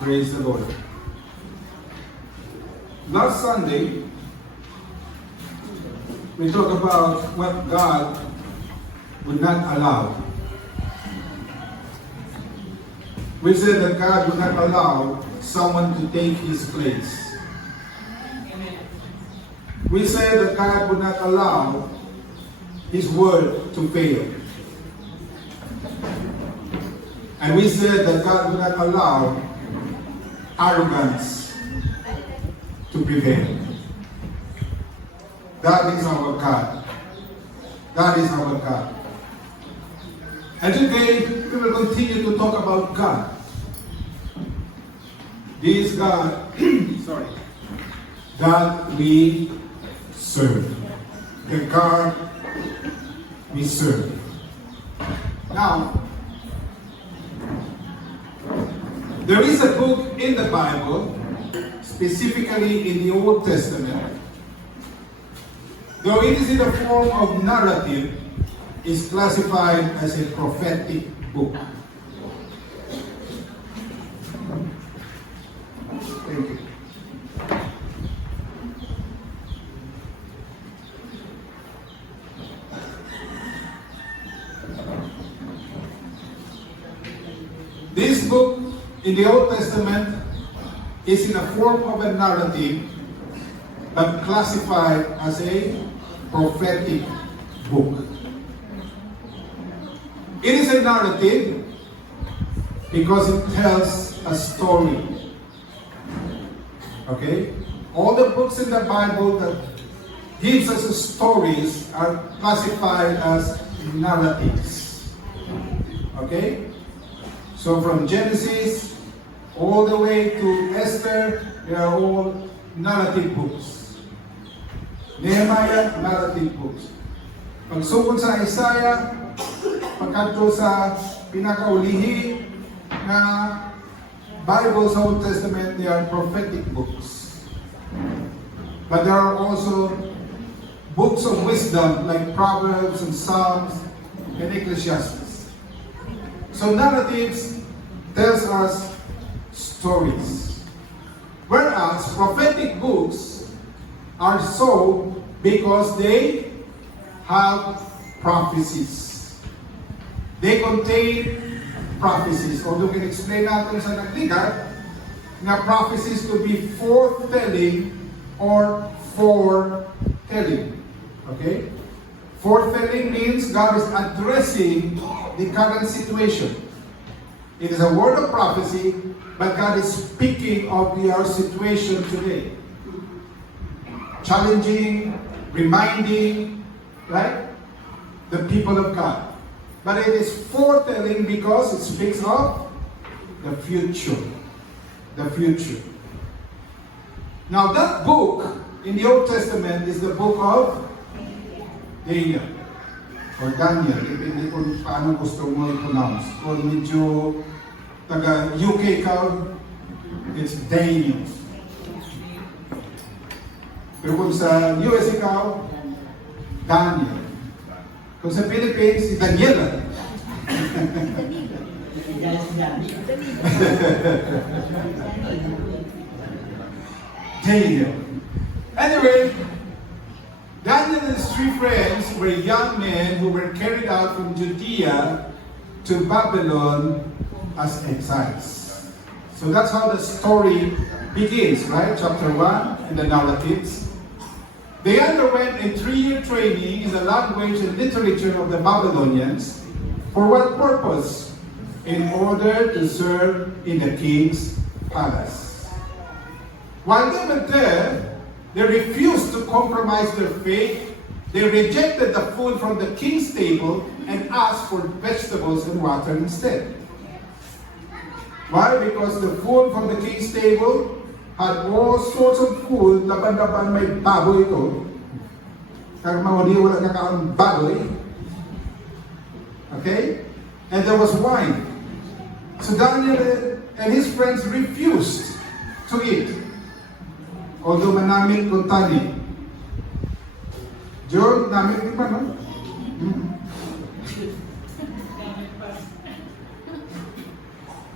Praise the Lord. Last Sunday, we talked about what God would not allow. We said that God would not allow someone to take his place. We said that God would not allow his word to fail. And we said that God would not allow arrogance to prevail. That is our God. That is our God. And today, we will continue to talk about God. This God, sorry, that we serve. The God we serve. Now, there is a book in the Bible, specifically in the Old Testament, though it is in the form of narrative, is classified as a prophetic book. Thank you. This book in the Old Testament is in the form of a narrative, but classified as a prophetic book. It is a narrative because it tells a story. Okay? All the books in the Bible that gives us stories are classified as narratives. Okay? So from Genesis all the way to Esther, they are all narrative books. Nehemiah, narrative books. Pagsugod sa Isaiah, pagkadto sa pinakaulihi na Bible sa Old Testament, they are prophetic books. But there are also books of wisdom like Proverbs and Psalms and Ecclesiastes. So narratives tells us stories. Whereas prophetic books are so because they have prophecies. They contain prophecies. Although can explain natin sa nagtigat na prophecies could be foretelling or foretelling. Okay? Foretelling means God is addressing the current situation. It is a word of prophecy, but God is speaking of our situation today. Challenging, reminding, right? The people of God. But it is foretelling because it speaks of the future. The future. Now that book in the Old Testament is the book of Daniel. Or Daniel, depende kung paano gusto mo i-pronounce. Kung medyo taga-UK ka, it's Daniel. Pero kung sa US ikaw, Daniel. Kung sa Philippines, si Daniela. Daniel. Anyway, Daniel and his three friends were young men who were carried out from Judea to Babylon as exiles. So that's how the story begins, right? Chapter 1 in the narratives. They underwent a 3-year training in the language and literature of the Babylonians. For what purpose? In order to serve in the king's palace. While they were there, they refused to compromise their faith. They rejected the food from the king's table and asked for vegetables and water instead. Why? Because the food from the king's table had all sorts of food, laban-laban may baboy ito. Kaya mga wala kakaon baboy. Okay? And there was wine. So Daniel and his friends refused to eat. Although manamit kung tani. John, namit di ba, no?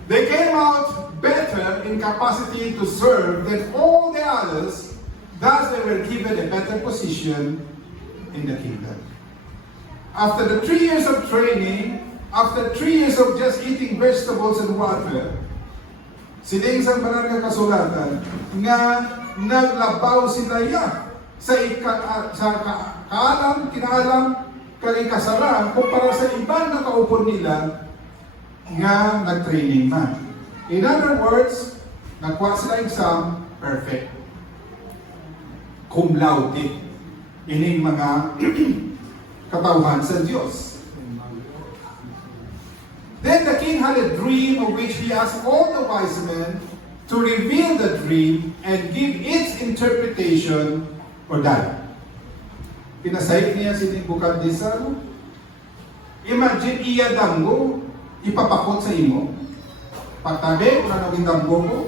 They came out better in in capacity to serve than all the others, thus they were given a better position in the kingdom. After the 3 years of training, after 3 years of just eating vegetables and water, sining sa banal nga kasulatan nga naglabaw sila sa kinaalam kay kasara kumpara sa ibang nakaupon nila nga nag-training na. In other words, nakuha sila exam, perfect. Cum laude. Ining mga katauhan sa Diyos. Then the king had a dream of which he asked all the wise men to reveal the dream and give its interpretation or die. Pinasahit niya si Nebuchadnezzar. Imagine iya damgo, ipapakot sa imo. Pagtabi, kung anong damgo ko.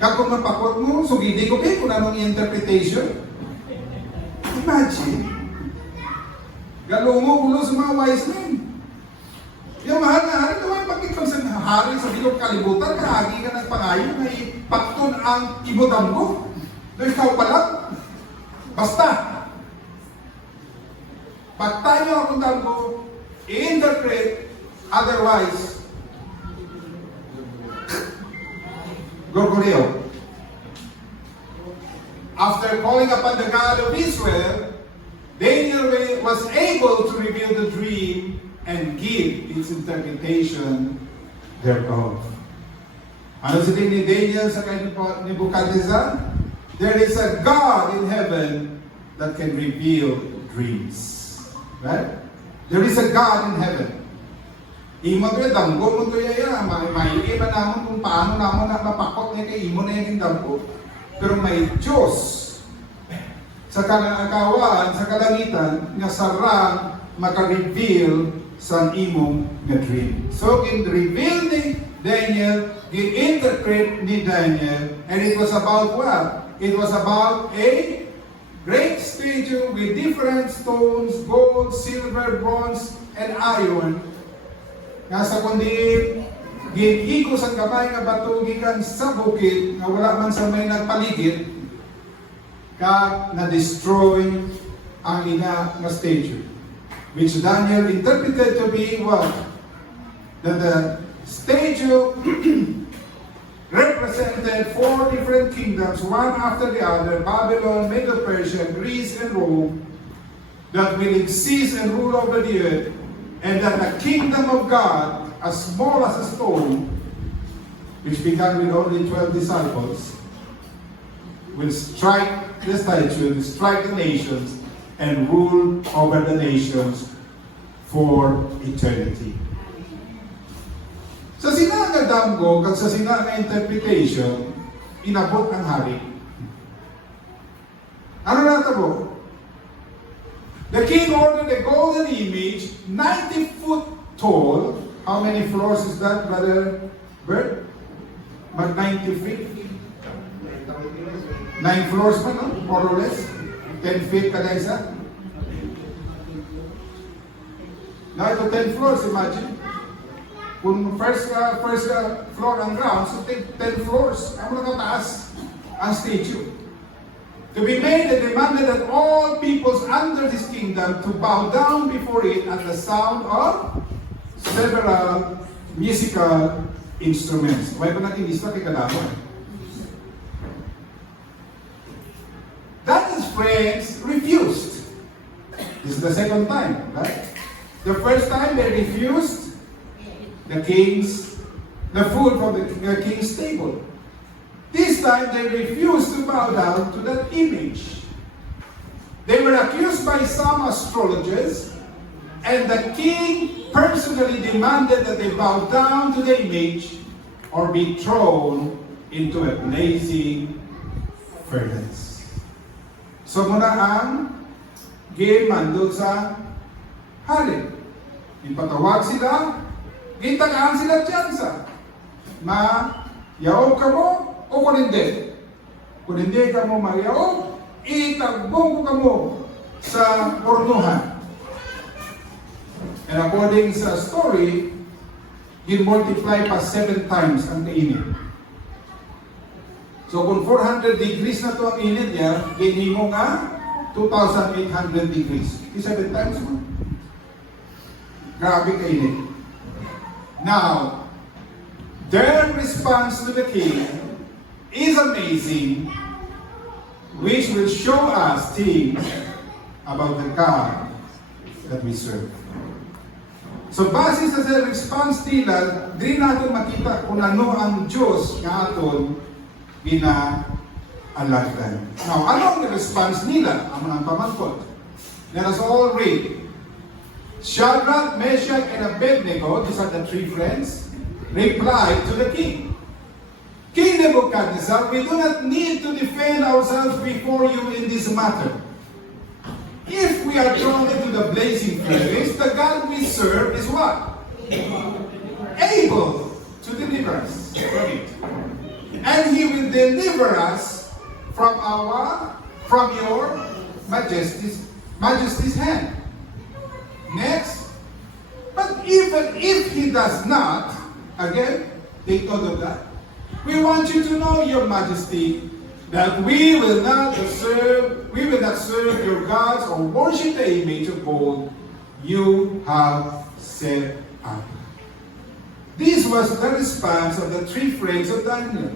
Kung mapakot mo, sugidi ko kung anong interpretation. Imagine. Galungo ulo sa mga wise men. Yung mahal na hari, naman pagkikam sa hari sa bilog kalibutan, kahagi ka nagpangayon na ipakton ang ibodam mo. No, ikaw pala. Basta. Pagtay mo akong damgo, i-interpret, otherwise, Gorgoreo. After calling upon the God of Israel, Daniel was able to reveal the dream and give its interpretation thereof. Ano sabihin ni Daniel sa kay Nebuchadnezzar? There is a God in heaven that can reveal dreams. Right? There is a God in heaven. Imo ko yung damgo mo ko yaya, maiiba naman kung paano naman na mapakot niya kay imo na yung damgo. Pero may Diyos sa kalangakawan, sa kalangitan, nga sarang maka-reveal sa imong nga dream. So, in-reveal ni Daniel, in-interpret ni Daniel, and it was about what? It was about a great statue with different stones, gold, silver, bronze, and iron. Nga sa kundi, ginigos ang kamay nga bato gikan sa bukid, nga wala man sa may nagpaligid, ka na-destroy ang ina nga statue. Which Daniel interpreted to be what? That the statue represented 4 different kingdoms, one after the other, Babylon, Medo-Persia, Greece, and Rome, that will exist and rule over the earth, and that the kingdom of God, as small as a stone, which began with only 12 disciples, will strike the statue, will strike the nations, and rule over the nations for eternity. Sa sina nga damgo, kag sa sina nga interpretation, inabot ang hari. Ano natabo? The king ordered a golden image, 90 foot tall. How many floors is that, Brother Bert? Mag 90 feet? 9 floors pa, no? More or less? 10 feet kada isa? Now, ito 10 floors, imagine. Kung first floor ang ground, so take 10 floors. Ang mga taas ang statue. To be made and demanded that all peoples under this kingdom to bow down before it at the sound of several musical instruments. Why ba natin isla kay kalaman? That is, friends, refused. This is the second time, right? The first time they refused the food from the king's table. This time they refused to bow down to that image. They were accused by some astrologers, and the king personally demanded that they bow down to the image or be thrown into a blazing furnace. So muna ang game mandod sa hari. Ipatawag sila, gintagaan sila tsansa. Yaob ka mo o kung hindi. Kung hindi ka mo mayaob, itagbong ka mo sa pornuhan. And according sa story, gin-multiply pa 7 times ang kainin. So kung 400 degrees na to ang init niya, ginimo nga 2,800 degrees. 7 times mo. Grabe kainit. Now, their response to the king is amazing, which will show us things about the God that we serve. So base sa response nila, di natin makita kung ano ang Diyos nga aton ginaalagdan. Now, ano ang response nila? Ang mga pamangkot. Let us all read. Shadrach, Meshach, and Abednego, these are the three friends, replied to the king. King Nebuchadnezzar, we do not need to defend ourselves before you in this matter. If we are thrown into the blazing furnace, the God we serve is what? Able to deliver us from it. And He will deliver us from your majesty's hand. Next. But even if He does not, again, take note of that. We want you to know, Your Majesty, that we will not serve your gods or worship the image of gold you have set up. This was the response of the three friends of Daniel.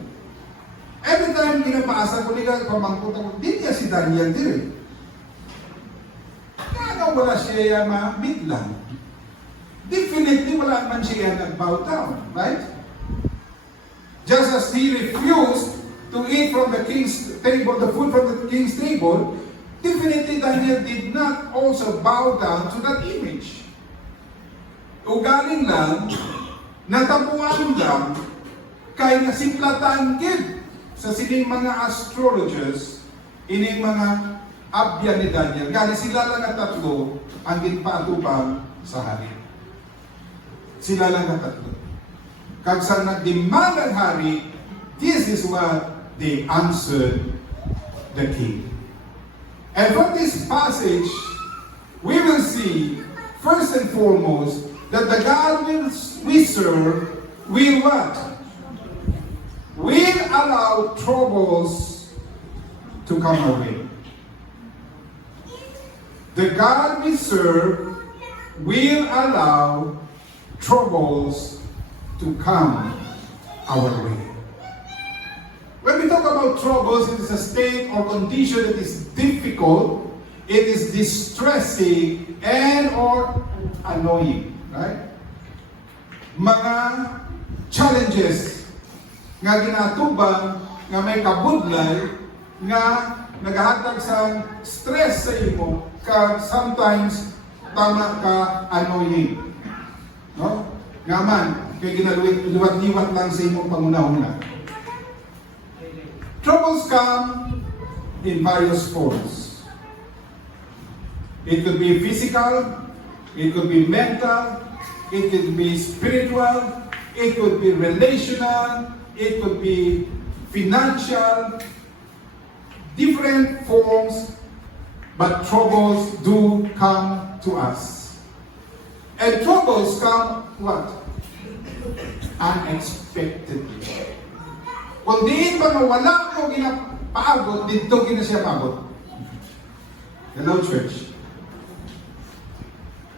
Every time pinapaasa ko nila, pamangkot ako, di niya si Daniel dire. Kaya wala siya ma-meet lang. Definitely wala man siya nag-bow down, right? Just as he refused to eat from the king's table, the food from the king's table, definitely Daniel did not also bow down to that image. Ugaling lang, natapuan lang, kay nasimplatan gid sa sining mga astrologers, ining mga abya ni Daniel. Gani sila lang at tatlo ang ginpaatubang sa hari. Sila lang at tatlo. Kag sa nagdemand ang hari, this is what they answered the king. And from this passage, we will see, first and foremost, that the God we serve will what? Will allow troubles to come our way. The God we serve will allow troubles to come our way. When we talk about troubles, it is a state or condition that is difficult, it is distressing, and or annoying. Right? Mga challenges nga ginatubang nga may kabudlay nga nagahatag sa stress sa imo kag sometimes tama ka annoying. No? Nga man, kay ginaluwat-liwat lang sa imong panguna-una. Troubles come in various forms. It could be physical, it could be mental, it could be spiritual, it could be relational, it could be financial, different forms, but troubles do come to us. And troubles come what? Unexpectedly. Kung diin pa nga wala ko ginapaabot, dito gina siya paabot. Hello, church.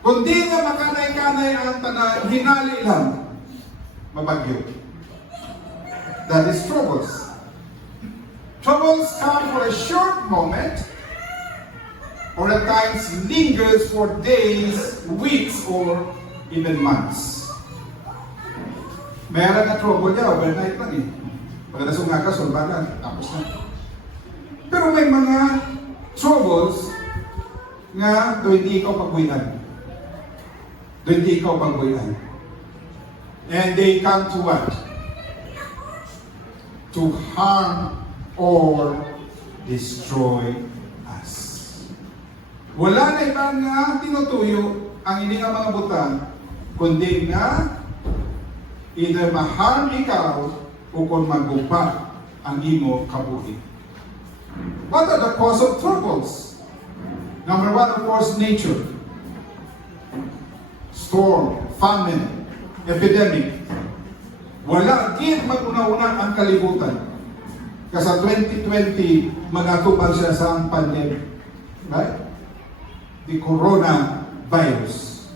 Kung di nga makanay-kanay ang tanan, hinali lang, mabagyo. That is troubles. Troubles come for a short moment, or at times lingers for days, weeks, or even months. Meron na trouble niya, overnight lang eh. Pagkasong nga ka, solbanan, tapos na. Pero may mga troubles nga doon hindi ikaw pagbuyan. Doon hindi ikaw pagbuyan. And they come to what? To harm or destroy us. Wala na ibang tinutuyo ang hindi nga mga butang, kundi nga either ma-harm ikaw o kung magupa ang imo kabuhi. What are the cause of troubles? Number one, of course, nature. Storm, famine, epidemic. Wala gid mag-una-una ang kalibutan. Kasi 2020, magatubang siya sa pandemic. Right? The coronavirus.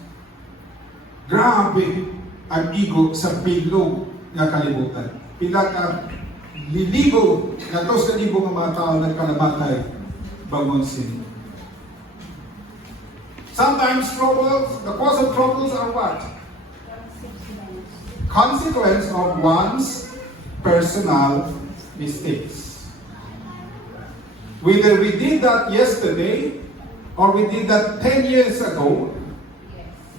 Grabe ang igo sa bilog nga kalibutan. Pila ka liligo, katos na libo ng mga tao nagkalamatay bangon sin. Sometimes troubles, the cause of troubles are what? Consequence of one's personal mistakes. Whether we did that yesterday or we did that 10 years ago,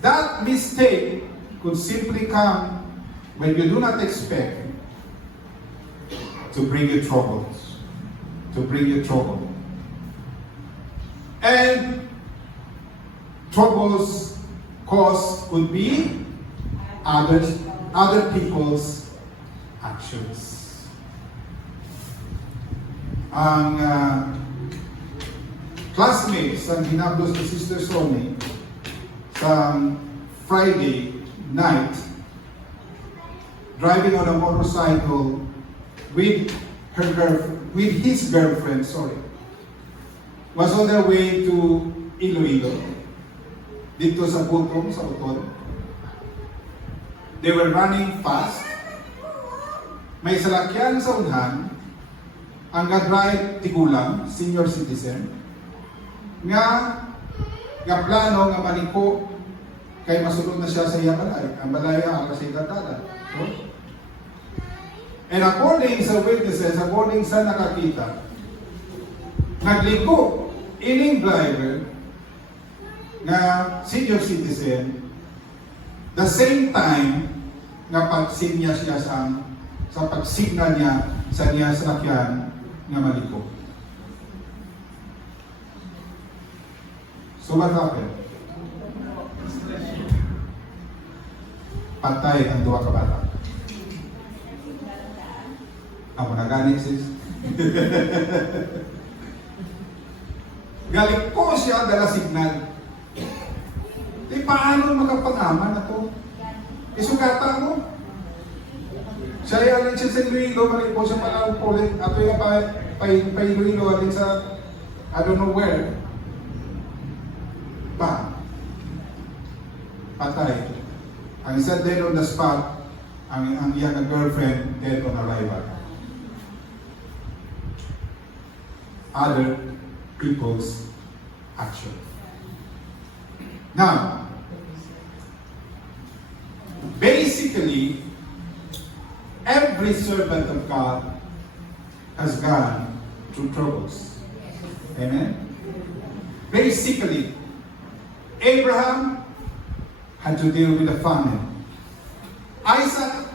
that mistake could simply come when you do not expect to bring you troubles. To bring you trouble. And troubles cause could be other people's actions. Ang classmates ang hinablos ni Sister Sonny sa Friday night driving on a motorcycle with his girlfriend, was on their way to Iloilo, dito sa Butong, sa Uton. They were running fast. May salakyan sa unhan, ang ga-drive tigulang, senior citizen, nga plano nga maliko kay masulod na siya sa iya balay. Ang balay ang kasi datada. So, and according sa witnesses, according sa nakakita, nagliko ining driver nga senior citizen the same time nga pagsinya siya sa pagsigna niya sa niya sakyan nga maliko. So what happened? Patay ang duwa ka bata. Ako na ganit sis. Galing ko siya dala signal. Di paano makapag-aman na to? Isugata mo. Siya yan siya sa Iloilo, mali po siya pala ulit. Ato yung pa Iloilo, alin sa I don't know where. Patay. Ang isa dead on the spot, ang iyang girlfriend dead on arrival. Other people's action. Now, basically, every servant of God has gone through troubles. Amen? Basically, Abraham had to deal with the famine. Isaac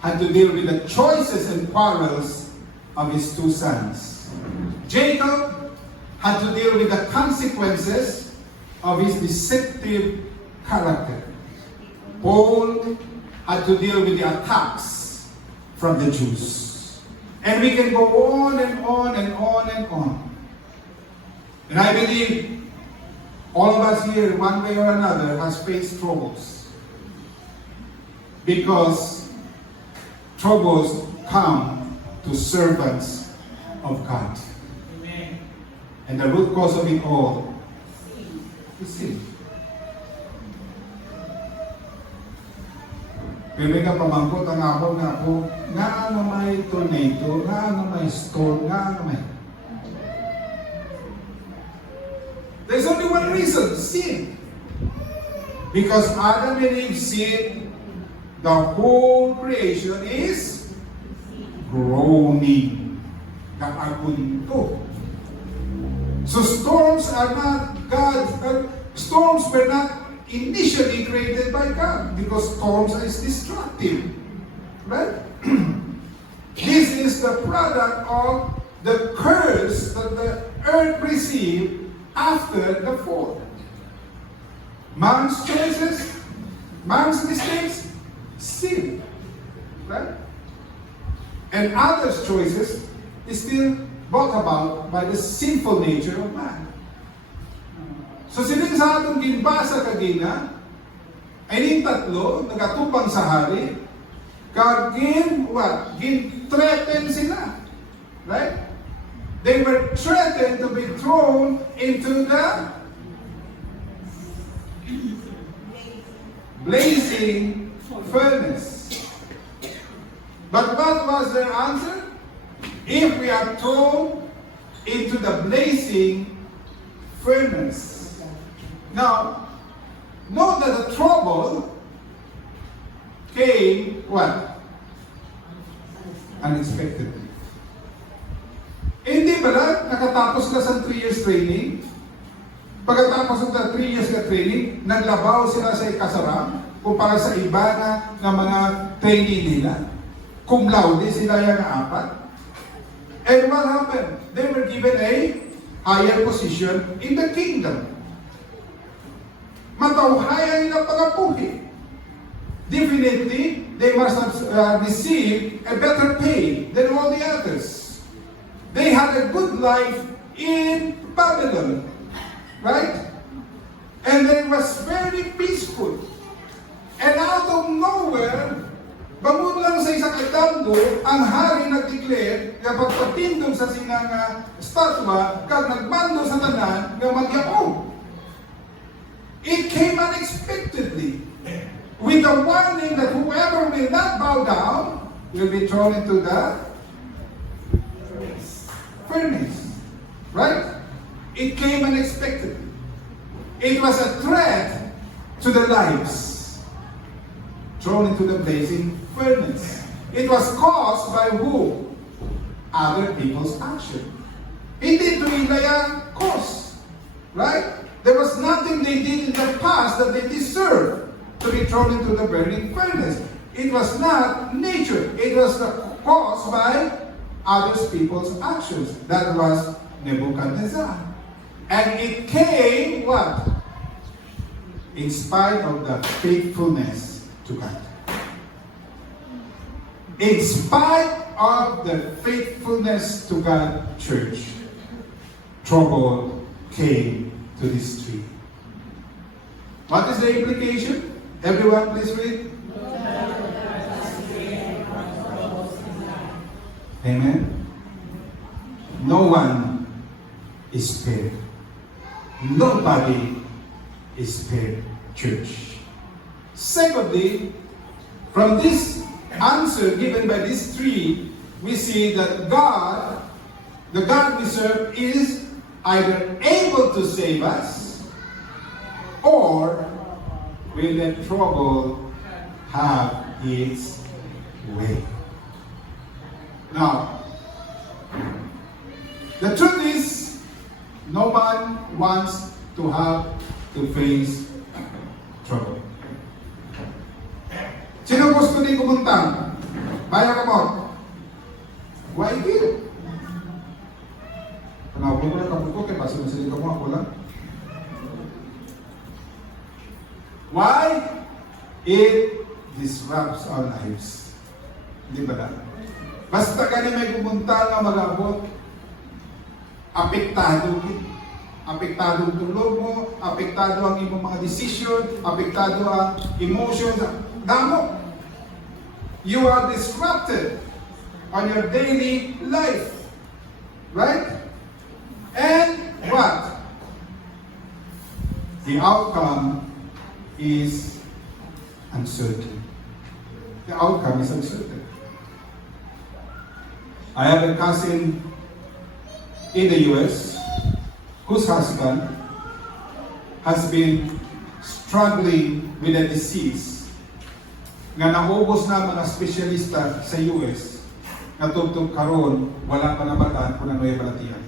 had to deal with the choices and quarrels of his two sons. Jacob had to deal with the consequences of his deceptive character. Paul had to deal with the attacks from the Jews. And we can go on and on and on and on. And I believe all of us here, one way or another, has faced troubles. Because troubles come to servants of God. Amen. And the root cause of it all is sin. Pwede ka pamangkot ang ako, nga may tornado, nga may storm, nga may... There's only one reason, sin. Because Adam and Eve sinned, the whole creation is groaning. Nakagunto. So storms are not God's, storms were not initially created by God because storms is destructive. Right? This is the product of the curse that the earth received after the fall. Man's choices, man's mistakes, sin. Right? And others' choices is still brought about by the sinful nature of man. So sining sa atong ginbasa kagina, ay ning tatlo, nagatupang sa hari, kagin, what? Gin-threaten sila. Right? They were threatened to be thrown into the blazing furnace. But what was their answer? If we are thrown into the blazing furnace. Now, note that the trouble came, what? Unexpectedly. Hindi ba lang nakatapos na sa 3 years training? Pagkatapos ng 3 years na training, naglabaw sila sa ikasaram kumpara sa iba na mga trainee nila. Cum laude sila yung 4. And what happened? They were given a higher position in the kingdom. Matauhayan nila pag-apuhi. Definitely, they must have received a better pay than all the others. They had a good life in Babylon. Right? And it was very peaceful. And out of nowhere, bangun lang sa isang etando, ang hari nag-declare na pagpatindog sa sinang statwa, kag nagmando sa tanan, nga magyao. It came unexpectedly, with the warning that whoever will not bow down will be thrown into the furnace. Right? It came unexpectedly. It was a threat to their lives. Thrown into the blazing furnace. It was caused by who? Other people's action. Hindi ito nila yung cause. Right? There was nothing they did in the past that they deserved to be thrown into the burning furnace. It was not nature. It was caused by other people's actions. That was Nebuchadnezzar. And it came, what? In spite of the faithfulness to God. In spite of the faithfulness to God, church, trouble came to this tree. What is the implication? Everyone please read. Amen. No one is spared. Nobody is spared, church. Secondly, from this answer given by these three, we see that God, the God we serve, is either able to save us, or will let trouble have its way. Now, the truth is, no one wants to have to face trouble. Sino gusto ni kumuntang? Bayan ka mo. Why did? Panawag mo na kaputo, kaya basta masili ka mo, ako lang. Why? It disrupts our lives. Hindi ba na? Basta ka may pumunta nga mag-abot, apektado kita. Apektado ang tulog mo, apektado ang imong mga decision, apektado ang emotions. Damo. You are disrupted on your daily life. Right? And what? The outcome is uncertain. The outcome is uncertain. I have a cousin in the US whose husband has been struggling with a disease nga naubos na mga espesyalista sa US na tugtog karon wala pa nabatan kung ano yung balatian.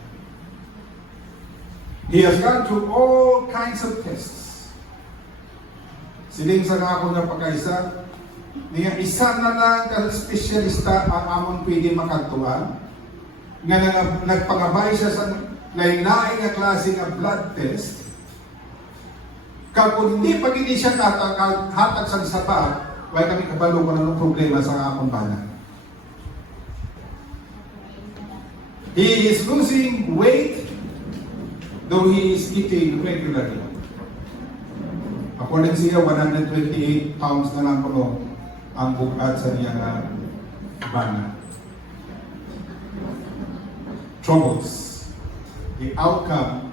He has gone through all kinds of tests. Siling sa ako nga pagkaisa, niya isa na lang ka espesyalista ang amon pwede makatuan nga nagpangabay siya sa lain-lain na klase ng blood test. Kung hindi pag hindi siya hatag sa sapat, why kami kabalo ko ng problema sa akong bana. He is losing weight, though he is eating regularly. According siya, 128 pounds na lang po ang bukat sa niya na bana. troubles, the outcome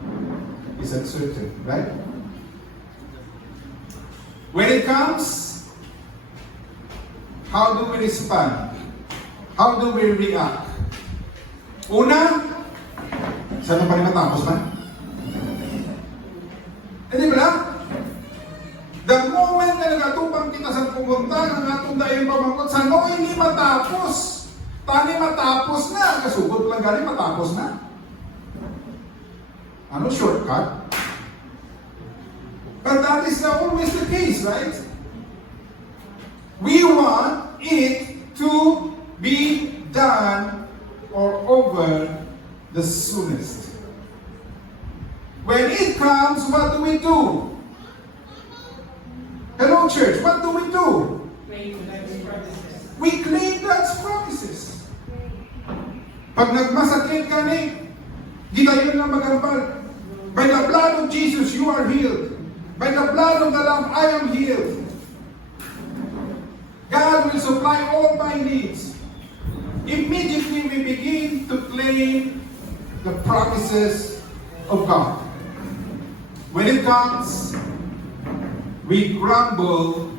is uncertain, right? When it comes, how do we respond? How do we react? Una, sana pa rin matapos man? Hindi ba lang? The moment na nagatupang kita sa pumunta ng atong dayon pamangkot, sana hindi matapos. Tani matapos na. Kasugod lang galing matapos na. Ano shortcut? But that is not always the case, right? We want it to be done or over the soonest. When it comes, what do we do? Hello, church, what do we do? We claim God's promises. Pag nagmasakit ka ni, di tayo na magarbal. By the blood of Jesus, you are healed. By the blood of the Lamb, I am healed. God will supply all my needs. Immediately we begin to claim the promises of God. When it comes, we grumble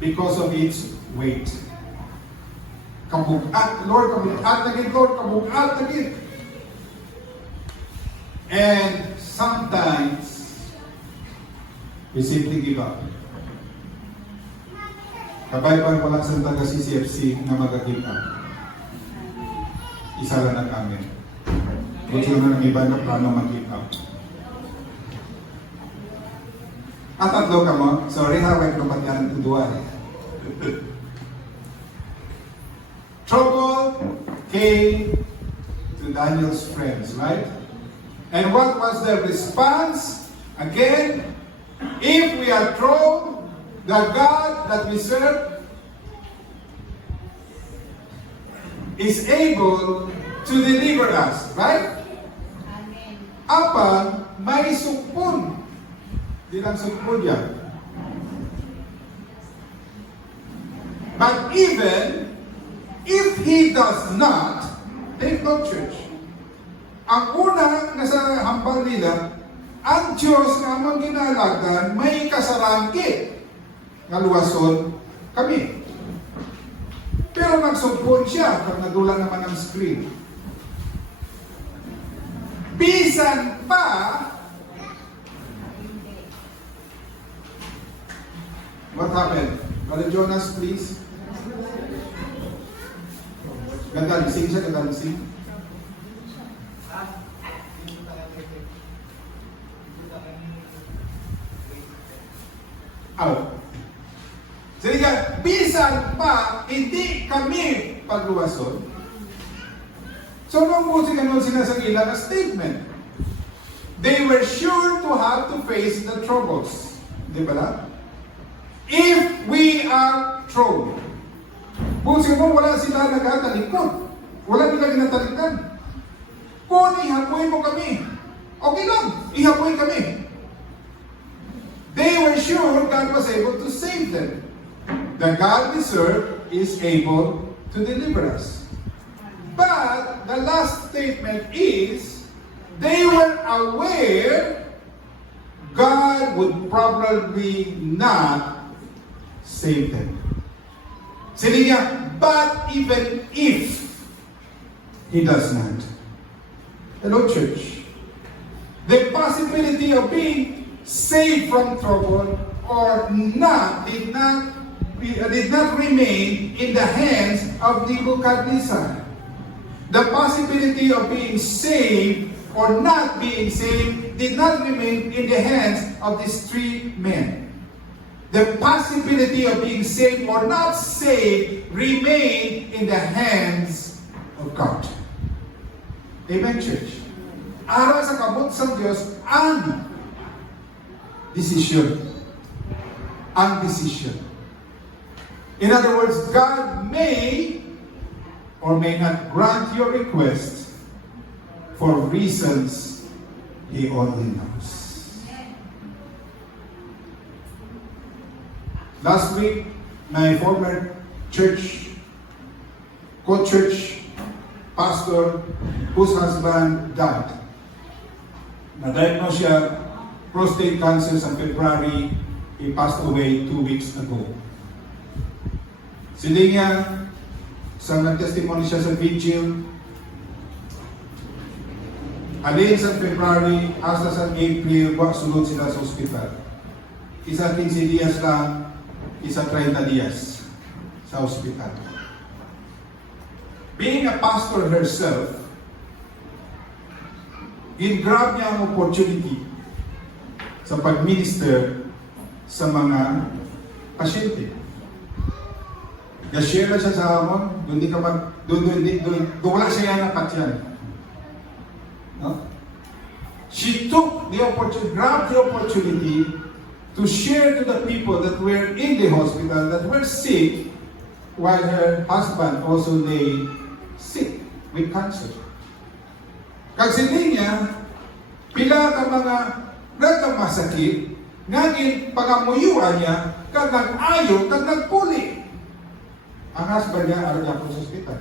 because of its weight. Kabugat, Lord, kabugat na gid, Lord, kabugat na gid. And sometimes, we simply give up. Kabay pa wala sa taga CCFC na mag-give up. Isa lang ang amin. Gusto na ng iba na plano mag-give up. At tatlo ka mo, sorry ha, wait ko ba't yan tuduan. Trouble came to Daniel's friends, right? And what was their response? Again, if we are thrown, the God that we serve is able to deliver us, right? Amen. Apa, may sukpon. Di lang sukpon yan. But even if He does not, take note, church. Ang una na sa hambal nila, ang Diyos nga amang ginalagdan, may kasarangkit nga luwason kami. Pero nagsugpon siya, pag nadula naman ang screen. Bisan pa, what happened? Brother Jonas, please. Ganda, gising siya, ganda, gising. Out. Sige, bisan pa, hindi kami pagluwason. So, nung po sila sa ilang statement, they were sure to have to face the troubles. Di ba lang? If we are thrown. Busi mo, wala sila nagatalikod. Wala nila ginatalikan. Kung ihapoy mo kami, okay lang, ihapoy kami. They were sure God was able to save them. The God we serve is able to deliver us. But the last statement is, they were aware God would probably not save them. Sabi niya, but even if He does not. Hello, church. The possibility of being saved from trouble or not did not remain in the hands of Nebuchadnezzar. The possibility of being saved or not being saved did not remain in the hands of these three men. The possibility of being saved or not saved remained in the hands of God. Amen, church? Ara sa kamot sa Diyos ang decision. Ang decision. In other words, God may or may not grant your request for reasons He only knows. Last week, my former church, co-church pastor whose husband died. Na-diagnose siya, prostate cancer sa February. He passed away 2 weeks ago. Si Linya, sa nag-testimony siya sa vigil, alin sa February, hasta sa April, sunod sila sa ospital. Isa 15 dias lang, isa 30 dias sa ospital. Being a pastor herself, in-grab niya ang opportunity sa pag-minister sa mga pasyente. Share na siya sa hamon, doon wala siya yan nakat yan. No? She took the opportunity, grabbed the opportunity to share to the people that were in the hospital, that were sick, while her husband also lay sick with cancer. Kasi niya, pila ka mga nagkamasakit, ngagin pangamuyuan niya, kag nag-ayo, kag nagpuli. Ang husband niya, araw niya po sa hospital.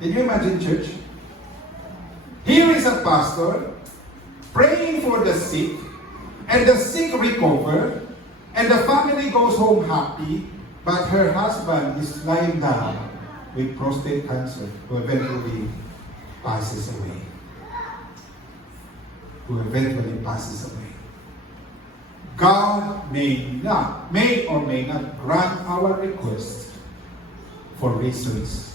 Can you imagine, church? Here is a pastor praying for the sick, and the sick recover, and the family goes home happy, but her husband is lying down with prostate cancer, who eventually passes away. God may or may not grant our request for reasons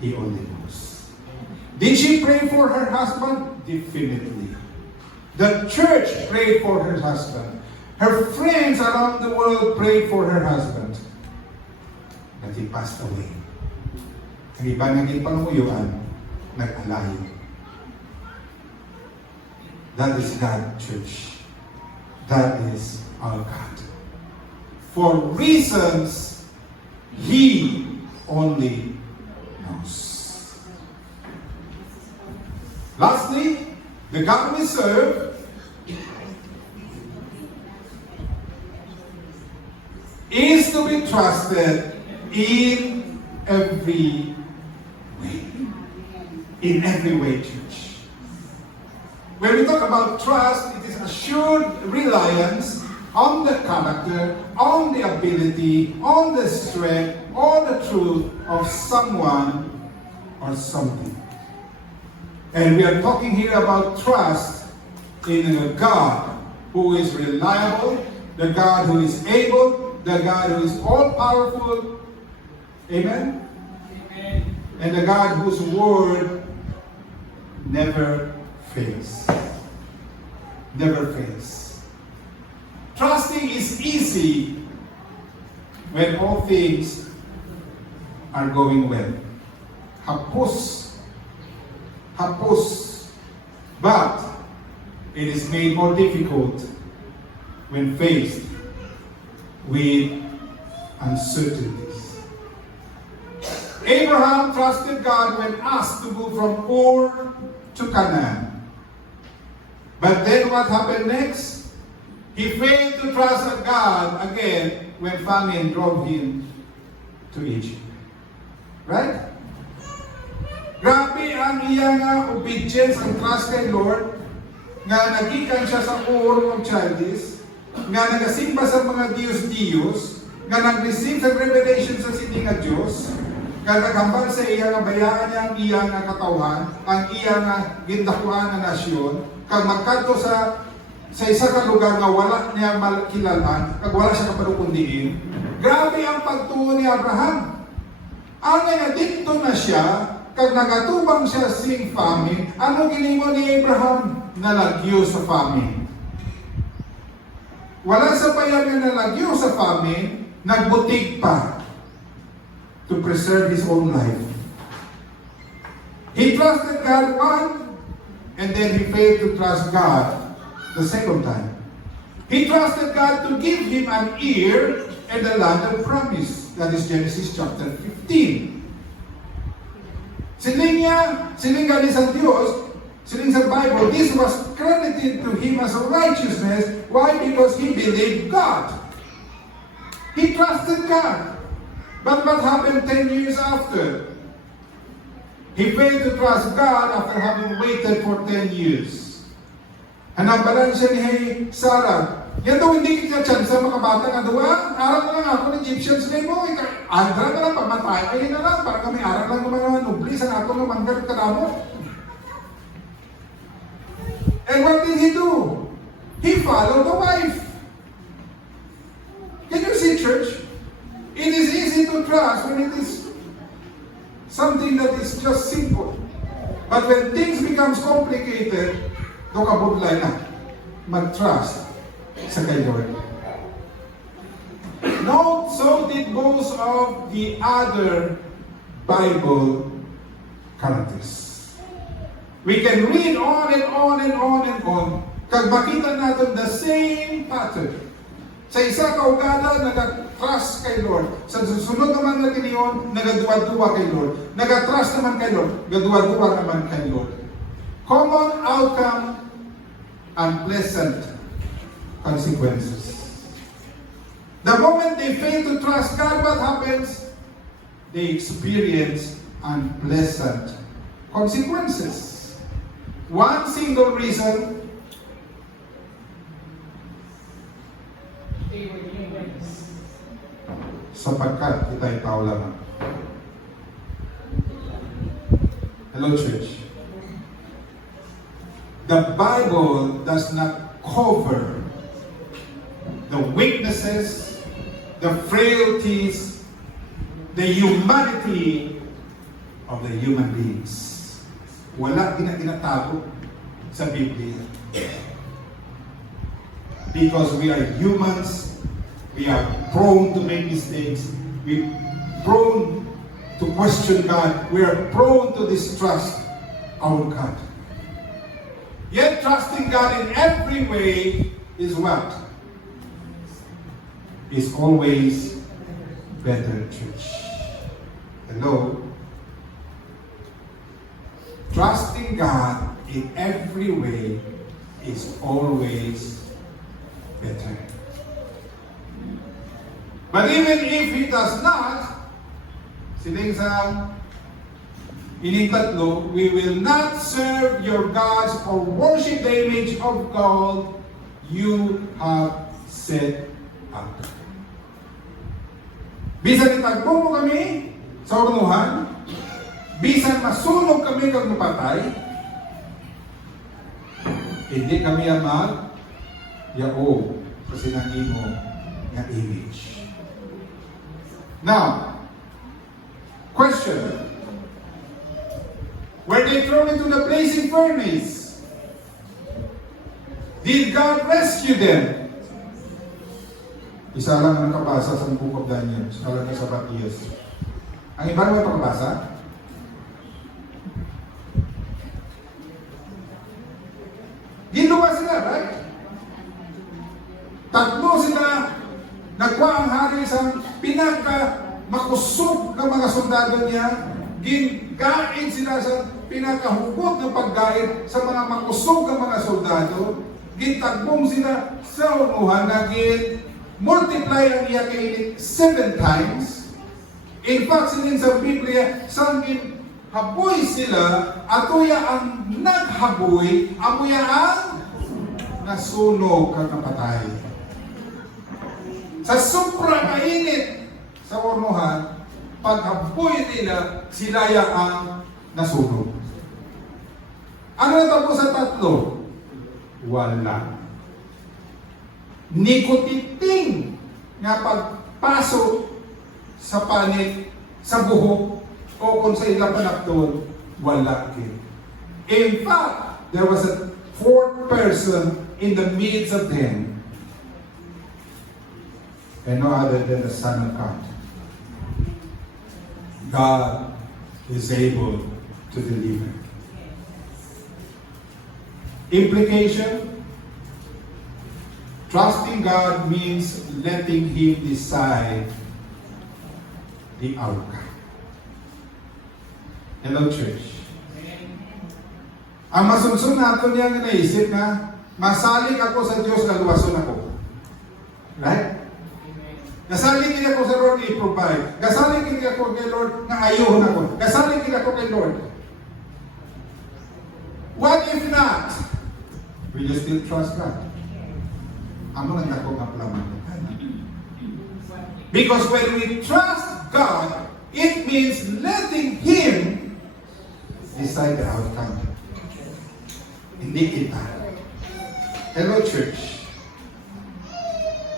He only knows. Did she pray for her husband? Definitely. The church prayed for her husband. Her friends around the world prayed for her husband. But he passed away. Ang iba naging panguyuan, nag-alayo. That is God, church. That is our God. For reasons He only knows. Lastly, the God we serve is to be trusted in every way. In every way, church. When we talk about trust, it is assured reliance on the character, on the ability, on the strength, on the truth of someone or something. And we are talking here about trust in a God who is reliable, the God who is able, the God who is all-powerful. Amen? Amen. And the God whose word never fails. Never fails. Trusting is easy when all things are going well. Hapos. But it is made more difficult when faced with uncertainties. Abraham trusted God when asked to move from Ur to Canaan. But then what happened next? He failed to trust God again when famine drove him to Egypt. Right? Grabe ang iyang obedience and trust kay Lord, nga nagikan siya sa Ur of Chaldees, nga nagasimba sa mga Diyos-Diyos, nga nag-receive sa revelation sa sining nga Diyos, nga naghambal sa iyang bayaan niya ang iyang katawhan, ang iyang gindakuan na nasyon, kag magkadto sa isa ka lugar nga wala niya makilalan, kag wala siya kapadukundiin. Grabe ang pagtuo ni Abraham. Ang nga dito na siya, kag nagatubang siya sing famine, ano ginimo ni Abraham? Nalagyo sa famine. Wala sa bayan nga nalagyo sa famine, nagbutig pa to preserve his own life. He trusted God once, and then he failed to trust God the second time. He trusted God to give him an ear and the land of promise. That is Genesis chapter 15. Siling galing sa Diyos, siling sa Bible, this was credited to him as a righteousness. Why? Because he believed God. He trusted God. But what happened 10 years after? He failed to trust God after having waited for 10 years. Hanabalan siya ni Sarah. Yan daw hindi kita tsansa makabata nga dawa. Aral na lang ako ng Egyptians na mo. Andra na lang, pamatay. Ayun na lang, para kami aral lang ng mga nubli sa ato ng manggar kadamo. And what did he do? He followed the wife. Can you see, church? It is easy to trust when it is something that is just simple. But when things becomes complicated, doon ka budlay na mag-trust sa kay Lord. No, so did most of the other Bible characters. We can read on and on and on and on. Kag makita natin the same pattern. Sa isa kaugada, nag-trust kay Lord. Sa susunod naman na kiniyon, nagaduwa-duwa kay Lord. Nag-trust naman kay Lord. Nagaduwa-duwa naman kay Lord. Common outcome, unpleasant consequences. The moment they fail to trust God, what happens? They experience unpleasant consequences. One single reason, sapagkat kita'y tao lamang. Hello, church. The Bible does not cover the weaknesses, the frailties, the humanity of the human beings. Wala tinatago sa Biblia. Because we are humans, we are prone to make mistakes, we are prone to question God, we are prone to distrust our God. Yet trusting God in every way is what? Is always better, church. Hello? Trusting God in every way is always better. But even if He does not, siling sa ining tatlo, we will not serve your gods or worship the image of God you have set up. Bisan itagpo mo kami sa ornuhan, bisan masunog kami kag mapatay, hindi kami amag yao sa sinangimo nga image. Now, question. Were they thrown into the blazing furnace? Did God rescue them? Isa lang ang nakabasa sa Book of Daniel. Isa lang sa Batias. Ang iba naman pakabasa? Ginawa sila, right? Tatlo sila nagwa ang hari sa pinaka-makusog ng mga sundalo niya. Gingain sila sa pinakahugot ng paggain sa mga makusog ng mga soldado. Gitagbong sila sa unuhan na multiply ang iya kainit 7 times. In fact, sinin sa Biblia, sangin haboy sila, atoya ang naghaboy, amoya ang nasunog kag napatay. Sa sobrang kainit sa unuhan, paghaboy nila, sila ang nasunog. Ano natapos sa tatlo? Wala. Nikotiting nga pagpasok sa panit, sa buhok, o kung sa ilang panakton, wala. In fact, there was a fourth person in the midst of them, and no other than the Son of God. God is able to deliver. Implication: trusting God means letting Him decide the outcome. Hello, church. Ang masunsun natin niya nga naisip na, masalig ako sa Diyos, kaluwason ako. Right? Nasalig kini ako sa Lord i-provide. Nasalig kini ako kay Lord nga ayohon ako. Nasalig kini ako kay Lord. What if not? Will you still trust God? Amo lang ako nga plaman. Because when we trust God, it means letting Him decide the outcome. Hindi kita. Hello, church.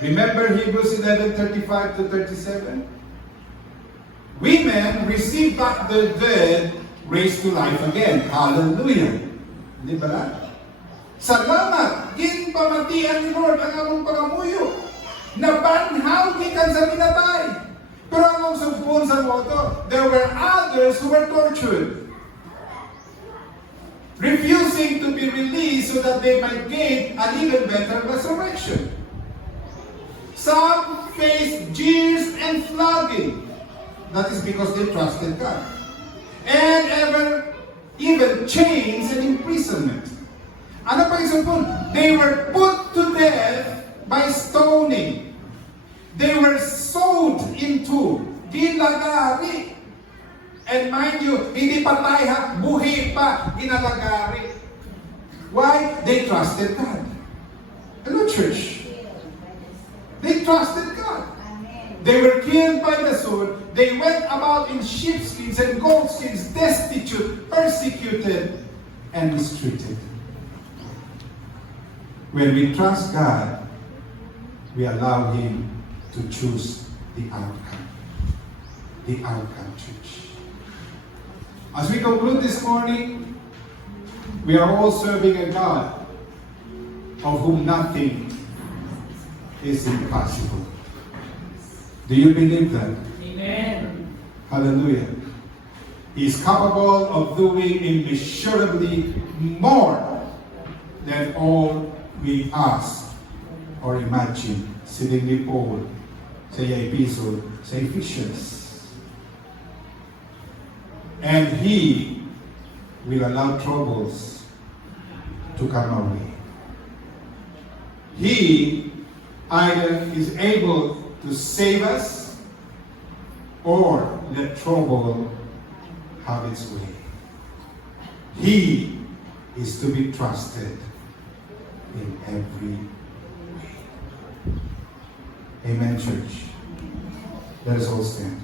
Remember Hebrews 11:35 to 37? Women receive back the dead, raised to life again. Hallelujah. Hindi ba lang? Salamat! Ginpamatian ni Lord ang among pangamuyo. Nabanhaw gikan sa minatay. Pero anong sumpon sa moto? There were others who were tortured, refusing to be released so that they might gain an even better resurrection. Some faced jeers and flogging. That is because they trusted God. And even chains and imprisonment. Ano pa isang? They were put to death by stoning. They were sewed into, ginagari. And mind you, hindi patay ha, buhi pa, ginalagari. Why? They trusted God. Hello, church. They trusted God. They were killed by the sword. They went about in sheepskins and goatskins, destitute, persecuted, and mistreated. When we trust God, we allow Him to choose the outcome. The outcome, church. As we conclude this morning, we are all serving a God of whom nothing is impossible. Do you believe that? Amen. Hallelujah. He is capable of doing immeasurably more than all we ask or imagine. Sitting ni Paul sa epistle sa Ephesians. And He will allow troubles to come our way. He either is able to save us or let trouble have its way. He is to be trusted in every way. Amen, church. Let us all stand.